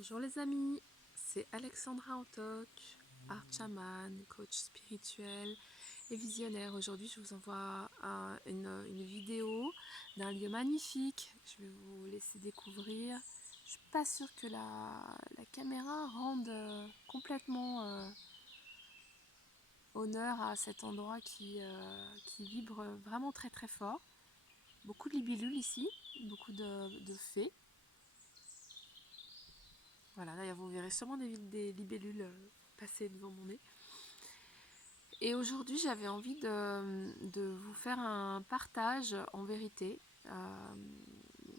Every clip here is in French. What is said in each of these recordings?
Bonjour les amis, c'est Alexandra Antoc, art chaman, coach spirituel et visionnaire. Aujourd'hui, je vous envoie une vidéo d'un lieu magnifique. Je vais vous laisser découvrir. Je suis pas sûre que la caméra rende complètement honneur à cet endroit qui vibre vraiment très très fort. Beaucoup de libellules ici, beaucoup de fées. Voilà, là vous verrez sûrement des libellules passer devant mon nez. Et aujourd'hui, j'avais envie de vous faire un partage en vérité,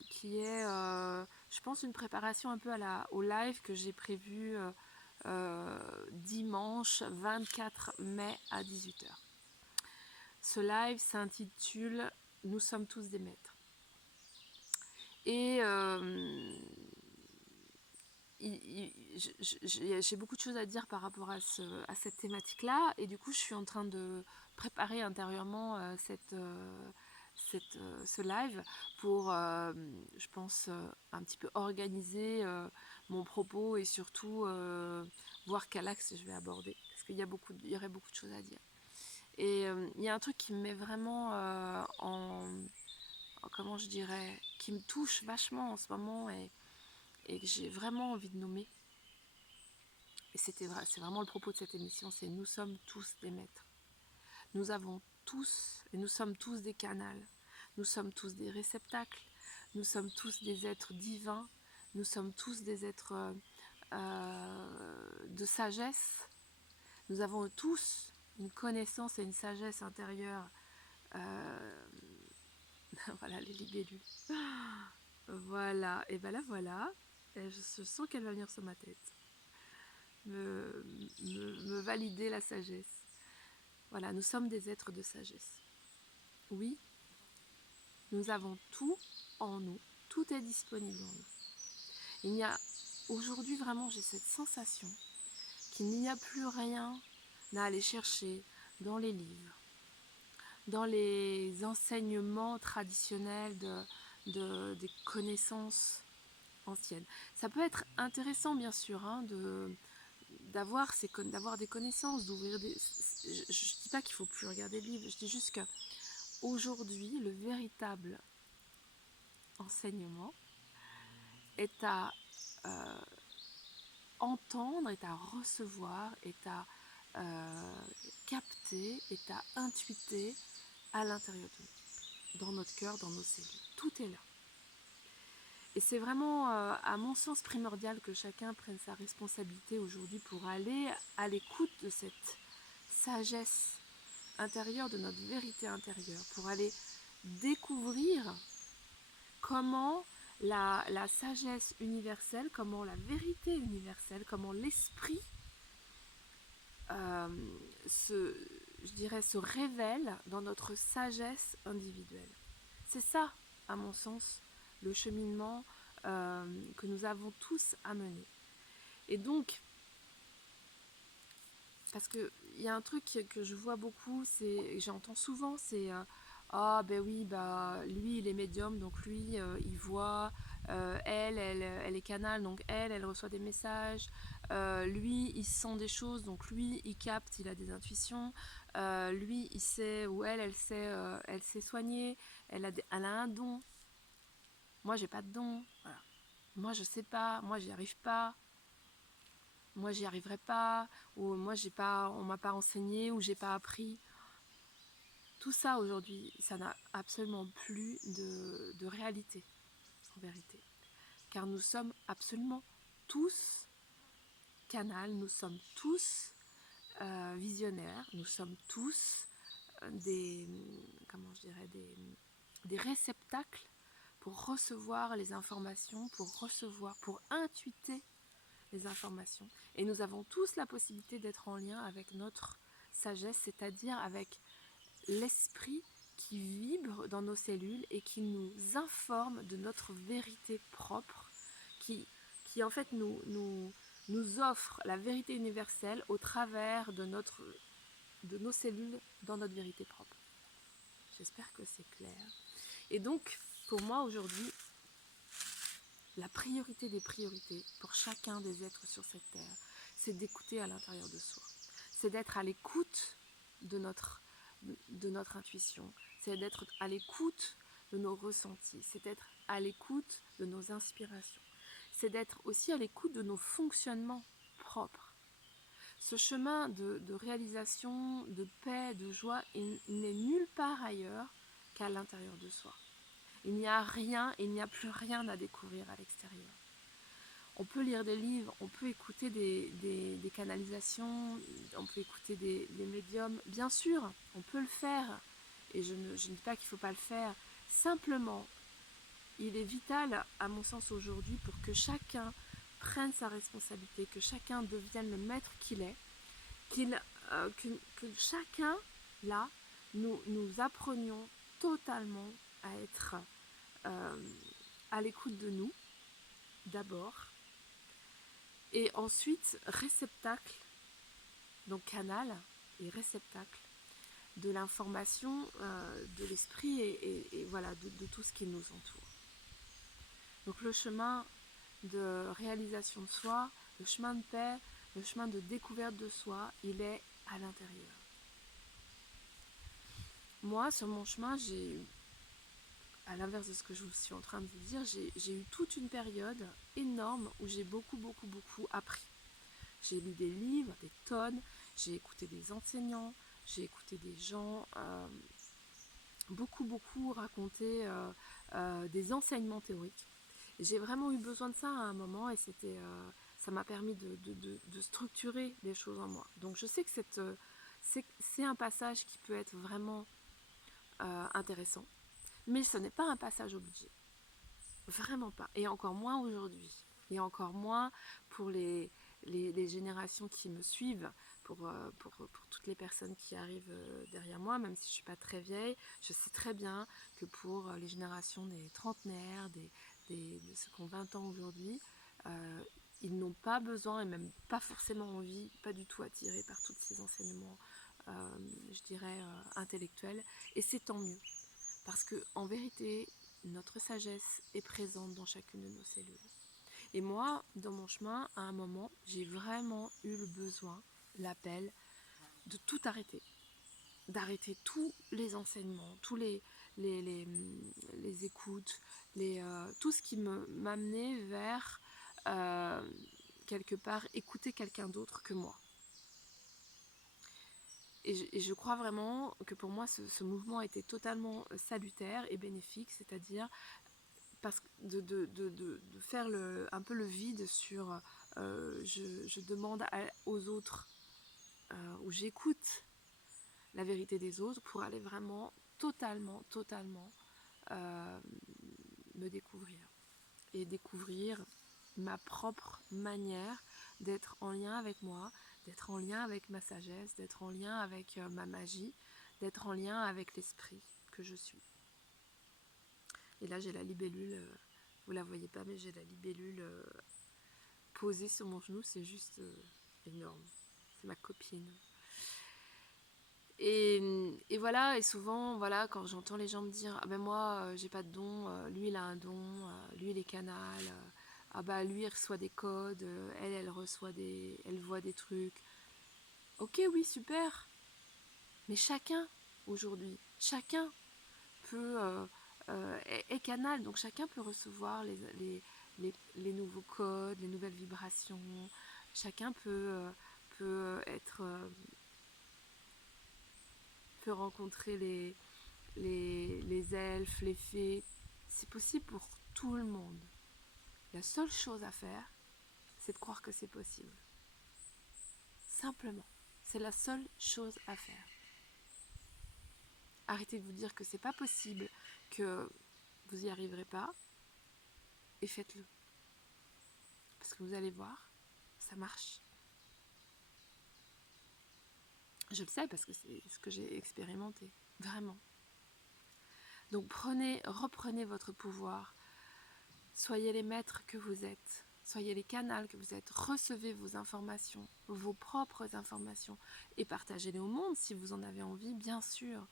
qui est, je pense, une préparation un peu au live que j'ai prévu dimanche 24 mai à 18 h. Ce live s'intitule « Nous sommes tous des maîtres ». Et j'ai beaucoup de choses à dire par rapport à cette thématique-là, et du coup je suis en train de préparer intérieurement ce live pour, je pense, un petit peu organiser mon propos et surtout voir quel axe je vais aborder, parce qu'il y aurait beaucoup de choses à dire. Et il y a un truc qui me met vraiment comment je dirais, qui me touche vachement en ce moment et que j'ai vraiment envie de nommer. Et c'est vraiment le propos de cette émission, c'est nous sommes tous des maîtres. Nous avons tous, et nous sommes tous des canals, nous sommes tous des réceptacles, nous sommes tous des êtres divins, nous sommes tous des êtres de sagesse. Nous avons tous une connaissance et une sagesse intérieure. Voilà les libellules. Voilà, et ben là voilà, et je sens qu'elle va venir sur ma tête. Me valider la sagesse. Voilà, nous sommes des êtres de sagesse. Oui, nous avons tout en nous, tout est disponible en nous. Il y a, aujourd'hui vraiment, j'ai cette sensation qu'il n'y a plus rien à aller chercher dans les livres, dans les enseignements traditionnels des connaissances anciennes. Ça peut être intéressant, bien sûr, d'avoir des connaissances, d'ouvrir des... Je ne dis pas qu'il ne faut plus regarder de livres, je dis juste qu'aujourd'hui, le véritable enseignement est à entendre, est à recevoir, est à capter, est à intuiter à l'intérieur de nous, dans notre cœur, dans nos cellules. Tout est là. Et c'est vraiment, à mon sens, primordial que chacun prenne sa responsabilité aujourd'hui pour aller à l'écoute de cette sagesse intérieure, de notre vérité intérieure, pour aller découvrir comment la sagesse universelle, comment la vérité universelle, comment l'esprit se révèle dans notre sagesse individuelle. C'est ça, à mon sens, le cheminement que nous avons tous à mener. Et donc, parce qu'il y a un truc que je vois beaucoup, j'entends souvent, c'est ah ben oui, bah lui il est médium, donc lui il voit, elle est canal, donc elle reçoit des messages, lui il sent des choses, donc lui il capte, il a des intuitions, lui il sait, ou elle sait soigner, elle a un don. Moi j'ai pas de don, voilà. Moi je sais pas, moi j'y arrive pas. Moi j'y arriverai pas, ou moi on m'a pas enseigné, ou j'ai pas appris. Tout ça aujourd'hui, ça n'a absolument plus de réalité, en vérité. Car nous sommes absolument tous canal, nous sommes tous visionnaires, nous sommes tous des réceptacles pour recevoir les informations, pour intuiter les informations. Et nous avons tous la possibilité d'être en lien avec notre sagesse, c'est-à-dire avec l'esprit qui vibre dans nos cellules et qui nous informe de notre vérité propre, qui en fait nous offre la vérité universelle au travers de nos cellules dans notre vérité propre. J'espère que c'est clair. Et donc, pour moi aujourd'hui, la priorité des priorités pour chacun des êtres sur cette terre, c'est d'écouter à l'intérieur de soi. C'est d'être à l'écoute de notre intuition. C'est d'être à l'écoute de nos ressentis. C'est d'être à l'écoute de nos inspirations. C'est d'être aussi à l'écoute de nos fonctionnements propres. Ce chemin de réalisation, de paix, de joie, il n'est nulle part ailleurs qu'à l'intérieur de soi. Il n'y a rien, il n'y a plus rien à découvrir à l'extérieur. On peut lire des livres, on peut écouter des canalisations, on peut écouter des médiums. Bien sûr, on peut le faire. Et je ne dis pas qu'il ne faut pas le faire. Simplement, il est vital, à mon sens aujourd'hui, pour que chacun prenne sa responsabilité, que chacun devienne le maître qu'il est, que chacun, là, nous apprenions totalement à être à l'écoute de nous, d'abord, et ensuite réceptacle, donc canal et réceptacle de l'information de l'esprit et voilà, de tout ce qui nous entoure. Donc le chemin de réalisation de soi, le chemin de paix, le chemin de découverte de soi, il est à l'intérieur. Moi, sur mon chemin, à l'inverse de ce que je vous suis en train de vous dire, j'ai eu toute une période énorme où j'ai beaucoup appris. J'ai lu des livres, des tonnes, j'ai écouté des enseignants, j'ai écouté des gens beaucoup raconter des enseignements théoriques. Et j'ai vraiment eu besoin de ça à un moment et ça m'a permis de structurer les choses en moi. Donc je sais que c'est un passage qui peut être vraiment intéressant, mais ce n'est pas un passage obligé. Vraiment pas. Et encore moins aujourd'hui. Et encore moins pour les générations qui me suivent, pour toutes les personnes qui arrivent derrière moi, même si je ne suis pas très vieille. Je sais très bien que pour les générations des trentenaires, de ceux qui ont 20 ans aujourd'hui, ils n'ont pas besoin et même pas forcément envie, pas du tout attirés par tous ces enseignements, je dirais, intellectuels. Et c'est tant mieux. Parce qu'en vérité, notre sagesse est présente dans chacune de nos cellules. Et moi, dans mon chemin, à un moment, j'ai vraiment eu le besoin, l'appel, de tout arrêter. D'arrêter tous les enseignements, tous les écoutes, tout ce qui m'amenait vers, quelque part, écouter quelqu'un d'autre que moi. Et je crois vraiment que pour moi, ce mouvement a été totalement salutaire et bénéfique, c'est-à-dire parce que de faire un peu le vide sur je demande aux autres ou j'écoute la vérité des autres pour aller vraiment totalement me découvrir et découvrir ma propre manière d'être en lien avec moi, d'être en lien avec ma sagesse, d'être en lien avec ma magie, d'être en lien avec l'esprit que je suis. Et là j'ai la libellule, vous la voyez pas mais j'ai la libellule posée sur mon genou, c'est juste énorme, c'est ma copine. Et voilà, et souvent, voilà, quand j'entends les gens me dire « Ah ben moi, j'ai pas de don, lui il a un don, lui il est canal, ah bah lui il reçoit des codes, elle voit des trucs. » Ok, oui, super, mais chacun, aujourd'hui, chacun peut, est canal, donc chacun peut recevoir les nouveaux codes, les nouvelles vibrations, chacun peut être... peut rencontrer les elfes, les fées. C'est possible pour tout le monde. La seule chose à faire, c'est de croire que c'est possible. Simplement. C'est la seule chose à faire. Arrêtez de vous dire que c'est pas possible, que vous n'y arriverez pas, et faites-le. Parce que vous allez voir, ça marche. Je le sais parce que c'est ce que j'ai expérimenté. Vraiment. Donc reprenez votre pouvoir. Soyez les maîtres que vous êtes. Soyez les canaux que vous êtes. Recevez vos informations, vos propres informations. Et partagez-les au monde si vous en avez envie, bien sûr.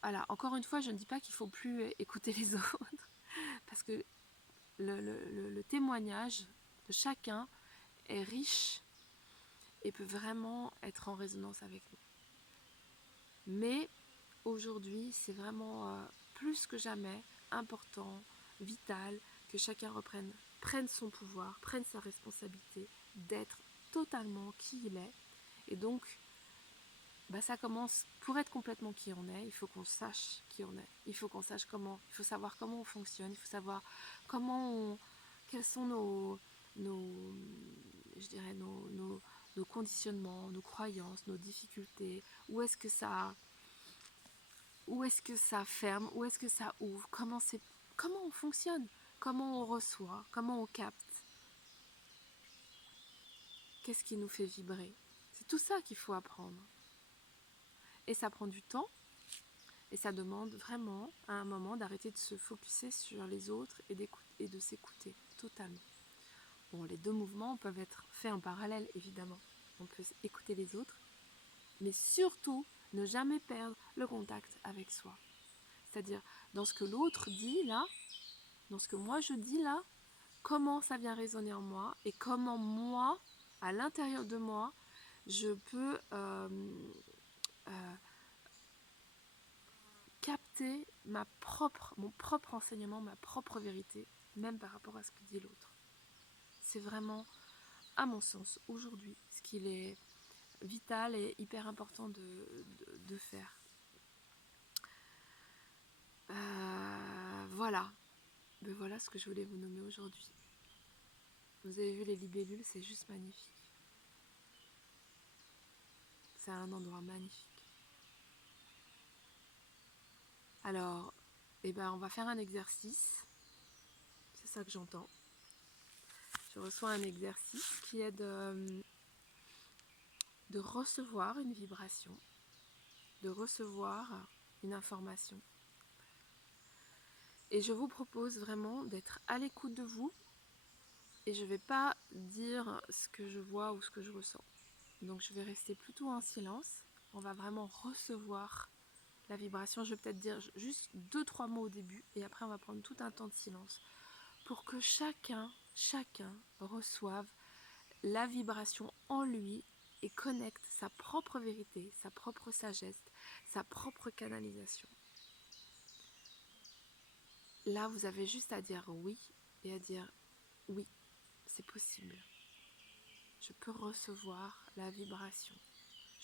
Voilà, encore une fois, je ne dis pas qu'il ne faut plus écouter les autres. Parce que le témoignage de chacun est riche et peut vraiment être en résonance avec nous. Mais aujourd'hui, c'est vraiment plus que jamais important, vital, que chacun prenne son pouvoir, prenne sa responsabilité d'être totalement qui il est. Et donc, ça commence, pour être complètement qui on est, il faut qu'on sache qui on est. Il faut qu'on sache comment, il faut savoir comment on fonctionne, il faut savoir quels sont je dirais nos conditionnements, nos croyances, nos difficultés, où est-ce que ça ferme, où est-ce que ça ouvre, comment on fonctionne, comment on reçoit, comment on capte, qu'est-ce qui nous fait vibrer. C'est tout ça qu'il faut apprendre. Et ça prend du temps, et ça demande vraiment à un moment d'arrêter de se focuser sur les autres et de s'écouter totalement. Bon, les deux mouvements peuvent être faits en parallèle, évidemment. On peut écouter les autres, mais surtout ne jamais perdre le contact avec soi. C'est-à-dire, dans ce que l'autre dit là, dans ce que moi je dis là, comment ça vient résonner en moi et comment moi, à l'intérieur de moi, je peux capter mon propre enseignement, ma propre vérité, même par rapport à ce que dit l'autre. C'est vraiment, à mon sens, aujourd'hui, ce qu'il est vital et hyper important de faire. Voilà. Voilà ce que je voulais vous nommer aujourd'hui. Vous avez vu les libellules, c'est juste magnifique. C'est un endroit magnifique. Alors, on va faire un exercice. C'est ça que j'entends. Je reçois un exercice qui est de recevoir une vibration, de recevoir une information. Et je vous propose vraiment d'être à l'écoute de vous. Et je ne vais pas dire ce que je vois ou ce que je ressens. Donc je vais rester plutôt en silence. On va vraiment recevoir la vibration. Je vais peut-être dire juste 2-3 mots au début. Et après on va prendre tout un temps de silence. Pour que chacun reçoive la vibration en lui et connecte sa propre vérité, sa propre sagesse, sa propre canalisation. Là, vous avez juste à dire oui et à dire oui, c'est possible. Je peux recevoir la vibration,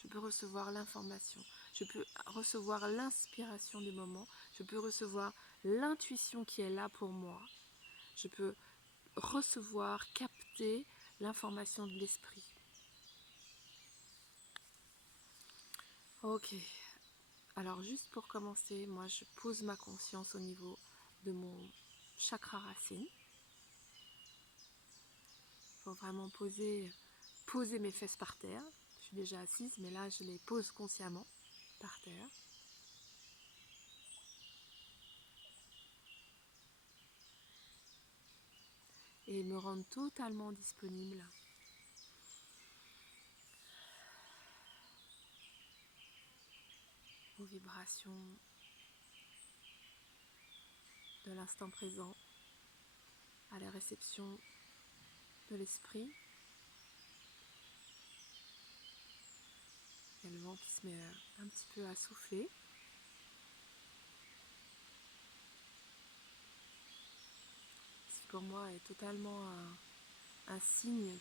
je peux recevoir l'information, je peux recevoir l'inspiration du moment, je peux recevoir l'intuition qui est là pour moi, je peux recevoir, capter l'information de l'esprit. Ok, alors juste pour commencer, moi je pose ma conscience au niveau de mon chakra racine. Il faut vraiment poser mes fesses par terre. Je suis déjà assise, mais là je les pose consciemment par terre. Et me rendre totalement disponible aux vibrations de l'instant présent, à la réception de l'esprit. Il y a le vent qui se met un petit peu à souffler. Ce qui pour moi est totalement un signe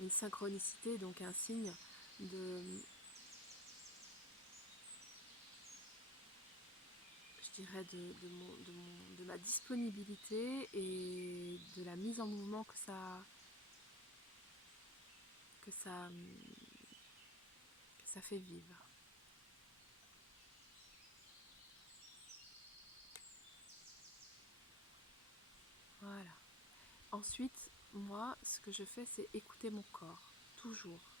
une synchronicité, donc un signe de ma disponibilité et de la mise en mouvement que ça fait vivre. Voilà. Ensuite, moi, ce que je fais, c'est écouter mon corps, toujours.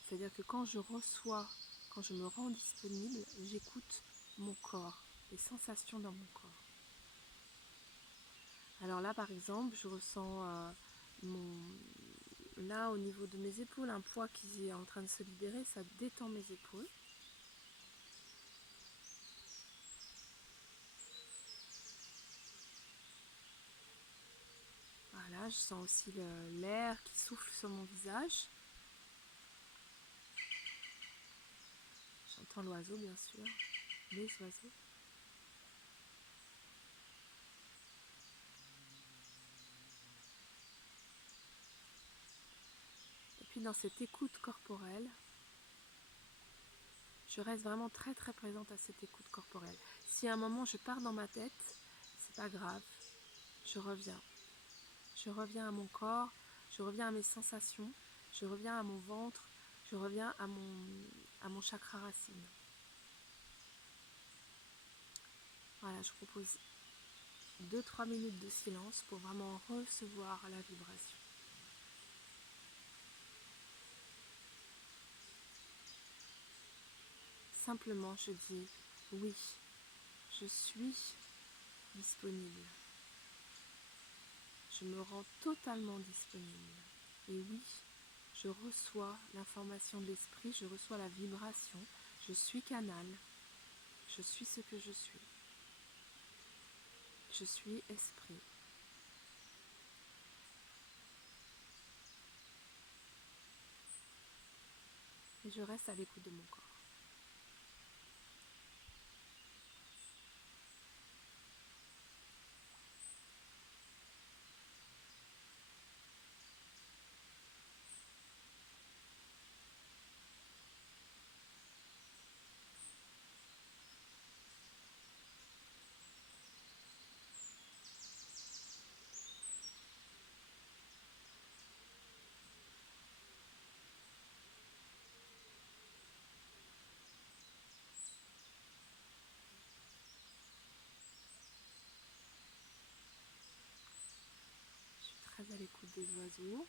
C'est-à-dire que quand je me rends disponible, j'écoute mon corps, les sensations dans mon corps. Alors là, par exemple, je ressens là, au niveau de mes épaules, un poids qui est en train de se libérer, ça détend mes épaules. Voilà, je sens aussi l'air qui souffle sur mon visage. J'entends l'oiseau, bien sûr, les oiseaux. Et puis dans cette écoute corporelle, je reste vraiment très très présente à cette écoute corporelle. Si à un moment je pars dans ma tête, c'est pas grave, je reviens. Je reviens à mon corps, je reviens à mes sensations, je reviens à mon ventre, je reviens à mon chakra racine. Voilà, je propose 2-3 minutes de silence pour vraiment recevoir la vibration. Simplement, je dis oui, je suis disponible. Je me rends totalement disponible. Et oui, je reçois l'information de l'esprit, je reçois la vibration, je suis canal, je suis ce que je suis. Je suis esprit. Et je reste à l'écoute de mon corps. Je suis très à l'écoute des oiseaux.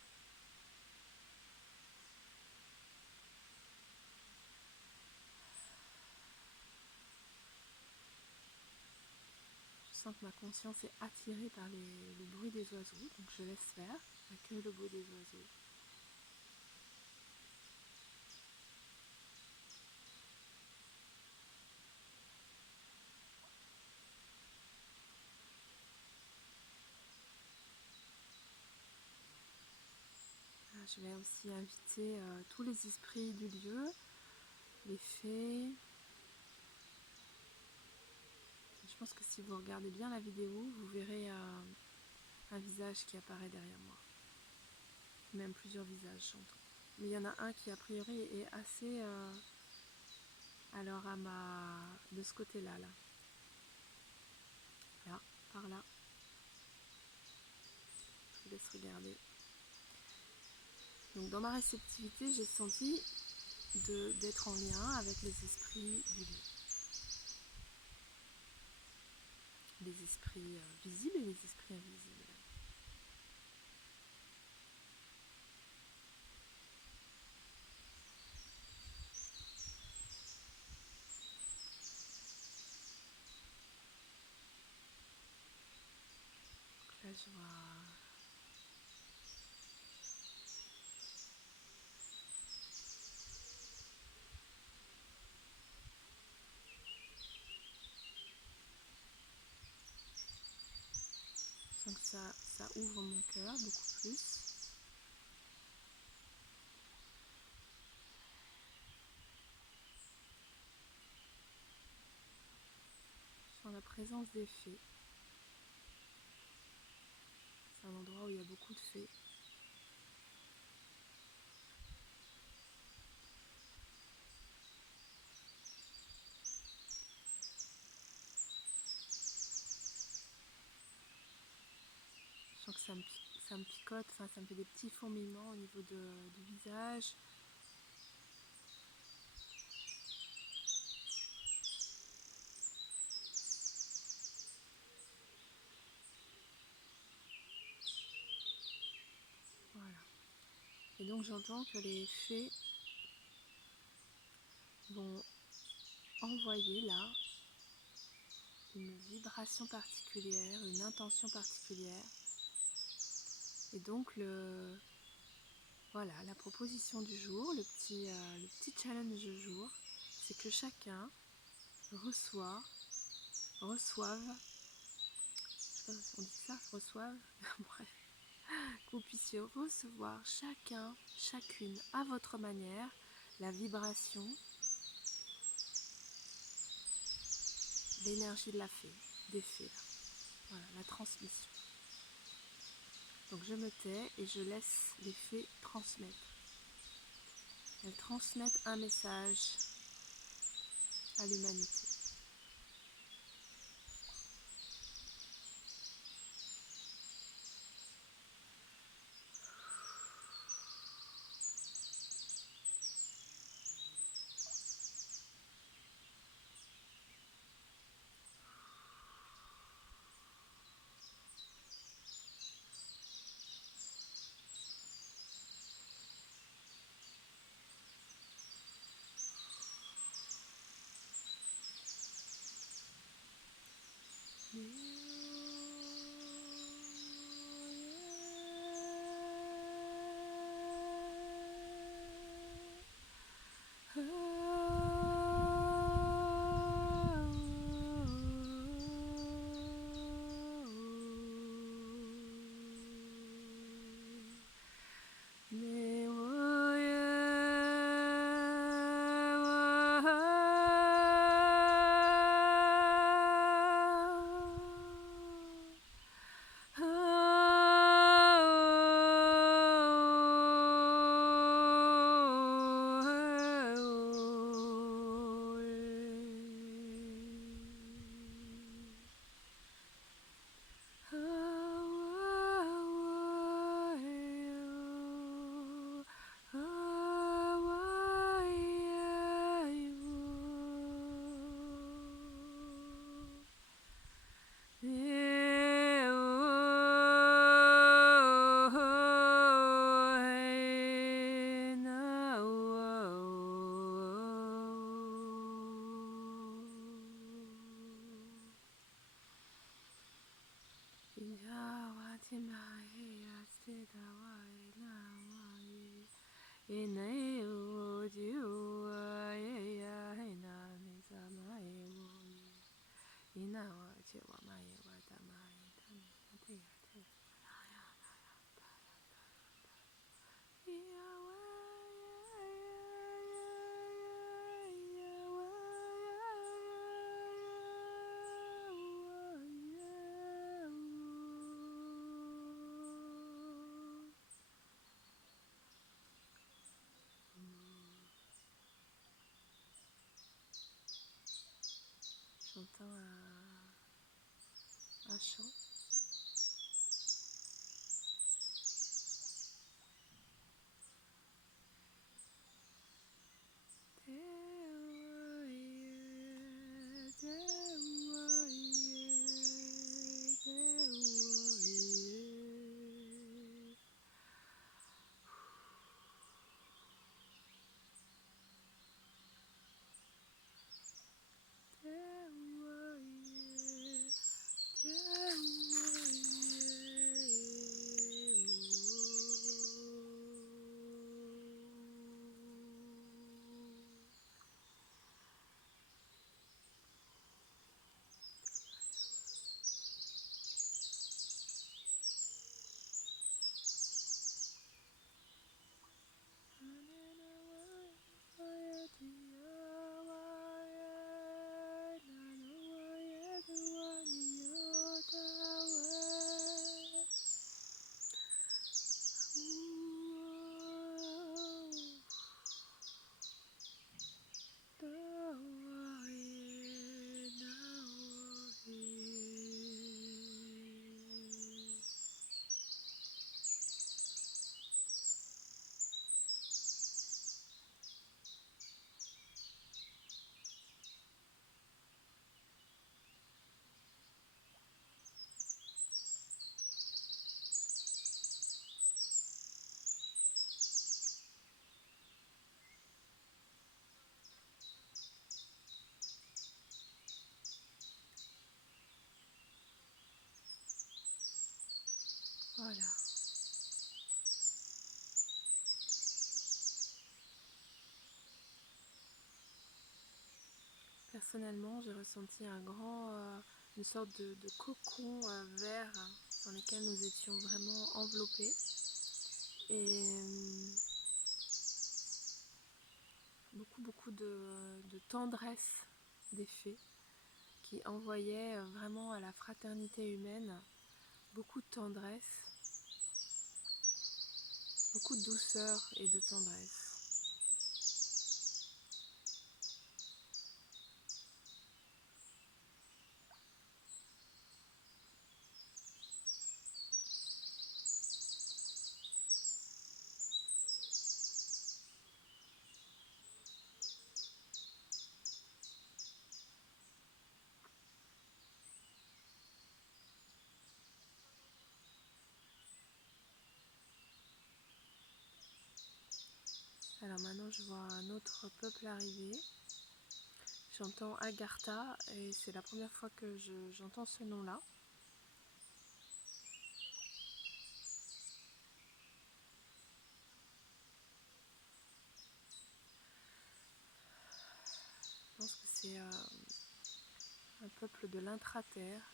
Je sens que ma conscience est attirée par le bruit des oiseaux, donc je laisse faire, j'accueille le bruit des oiseaux. Je vais aussi inviter tous les esprits du lieu, les fées. Je pense que si vous regardez bien la vidéo, vous verrez un visage qui apparaît derrière moi. Même plusieurs visages, j'entends. Mais il y en a un qui a priori est assez alors de ce côté-là, là, par là. Je vous laisse regarder. Donc dans ma réceptivité, j'ai senti d'être en lien avec les esprits du lieu. Les esprits visibles et les esprits invisibles. Donc là, je vois je sens que ça ouvre mon cœur beaucoup plus. Je sens la présence des fées. C'est un endroit où il y a beaucoup de fées. Je sens que ça me picote, enfin, ça me fait des petits fourmillements au niveau du visage. Voilà. Et donc j'entends que les fées vont envoyer là une vibration particulière, une intention particulière. Et donc voilà, la proposition du jour, le petit challenge du jour, c'est que chacun reçoive, je sais pas si on dit ça, reçoive, bref, que vous puissiez recevoir chacun, chacune à votre manière la vibration, l'énergie de la fée, des fées, là. Voilà, la transmission. Donc je me tais et je laisse les fées transmettre. Elles transmettent un message à l'humanité. J'entends un chant. Voilà. Personnellement, j'ai ressenti une sorte de cocon vert dans lesquels nous étions vraiment enveloppés. Et beaucoup de tendresse des fées qui envoyaient vraiment à la fraternité humaine beaucoup de tendresse, beaucoup de douceur et de tendresse. Alors maintenant je vois un autre peuple arriver. J'entends Agartha et c'est la première fois que j'entends ce nom-là. Je pense que c'est un peuple de l'intra-terre.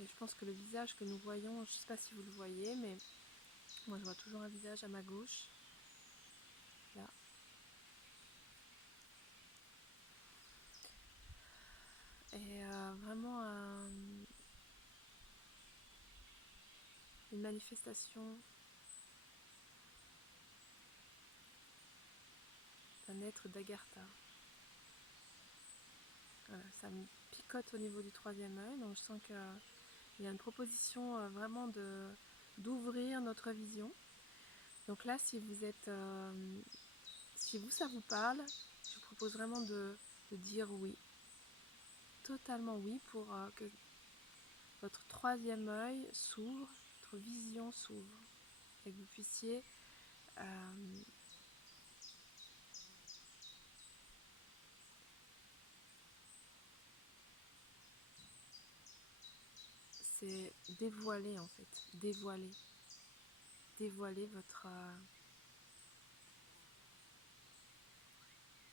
Et je pense que le visage que nous voyons, je ne sais pas si vous le voyez, mais moi je vois toujours un visage à ma gauche. Là. Et vraiment une manifestation d'un être d'Agartha. Voilà, ça me picote au niveau du troisième œil, donc je sens qu'il y a une proposition vraiment d'ouvrir notre vision. Donc là, si ça vous parle, je vous propose vraiment de dire oui, totalement oui, pour que votre troisième œil s'ouvre, votre vision s'ouvre, et que vous puissiez c'est dévoiler en fait, dévoiler votre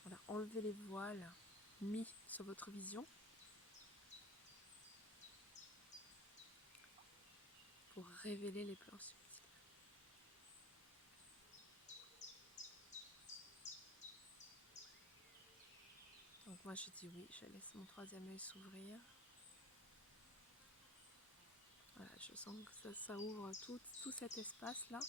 voilà, enlever les voiles mis sur votre vision pour révéler les plans subtils. Donc moi je dis oui, je laisse mon troisième œil s'ouvrir. Voilà, je sens que ça ouvre tout cet espace là.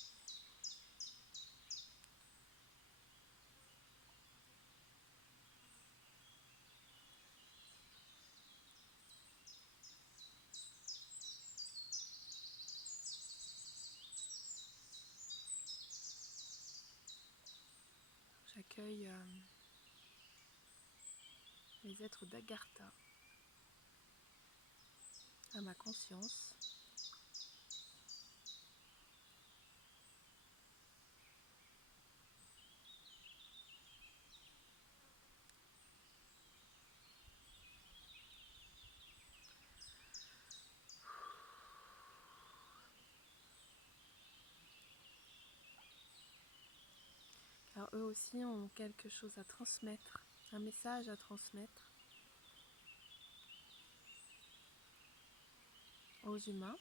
J'accueille les êtres d'Agartha à ma conscience. Alors eux aussi ont quelque chose à transmettre, un message à transmettre aux humains.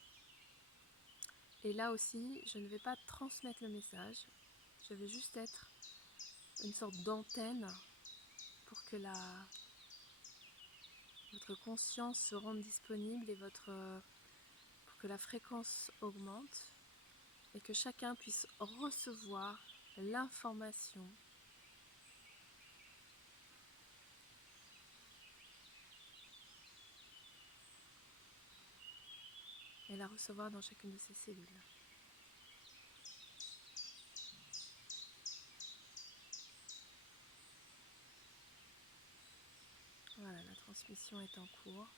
Et là aussi, je ne vais pas transmettre le message, je vais juste être une sorte d'antenne pour que votre conscience se rende disponible et pour que la fréquence augmente et que chacun puisse recevoir l'information et la recevoir dans chacune de ses cellules. Voilà, la transmission est en cours.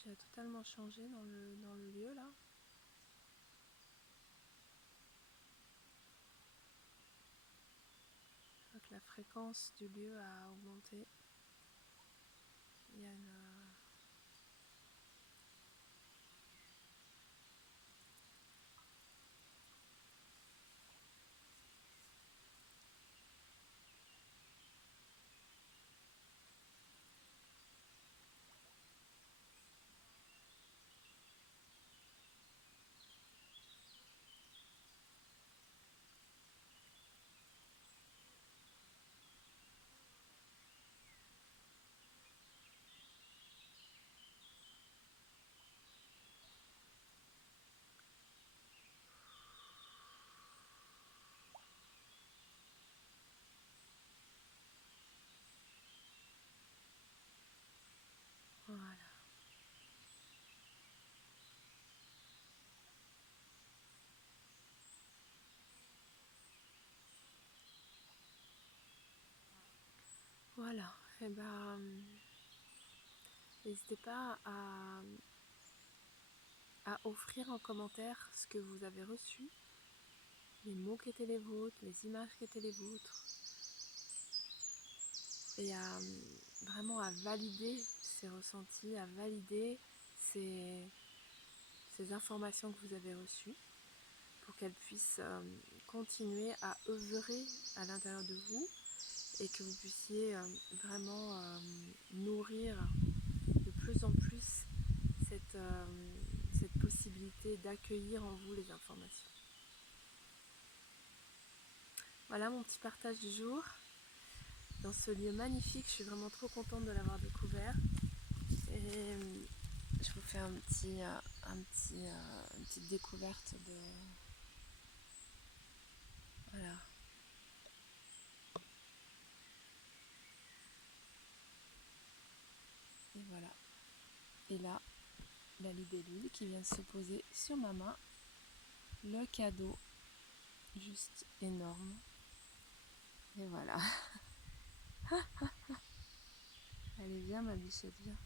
l'énergie a totalement changé dans le lieu là. Je vois que la fréquence du lieu a augmenté. Il y a une... Voilà. Voilà. Et ben, n'hésitez pas à offrir en commentaire ce que vous avez reçu, les mots qui étaient les vôtres, les images qui étaient les vôtres, et vraiment à valider ces ressentis, à valider ces informations que vous avez reçues pour qu'elles puissent continuer à œuvrer à l'intérieur de vous et que vous puissiez vraiment nourrir de plus en plus cette possibilité d'accueillir en vous les informations. Voilà mon petit partage du jour. Dans ce lieu magnifique, je suis vraiment trop contente de l'avoir découvert. Et je vous fais une petite découverte de... Voilà. Et voilà. Et là, la libellule qui vient de se poser sur ma main. Le cadeau, juste énorme. Et voilà. Allez, viens ma bichette, viens.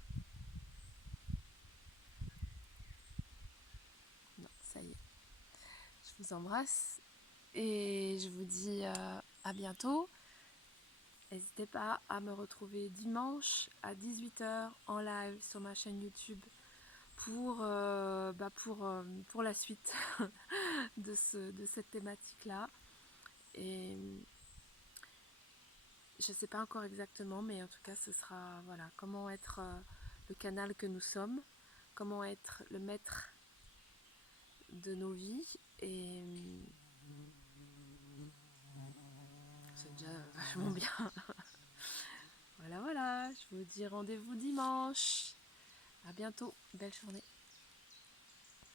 Non, ça y est. Je vous embrasse et je vous dis à bientôt. N'hésitez pas à me retrouver dimanche à 18h en live sur ma chaîne YouTube pour la suite de cette thématique-là. Et je ne sais pas encore exactement, mais en tout cas, ce sera voilà, comment être le canal que nous sommes, comment être le maître de nos vies. Et c'est déjà vachement bien. Voilà, je vous dis rendez-vous dimanche. À bientôt, belle journée.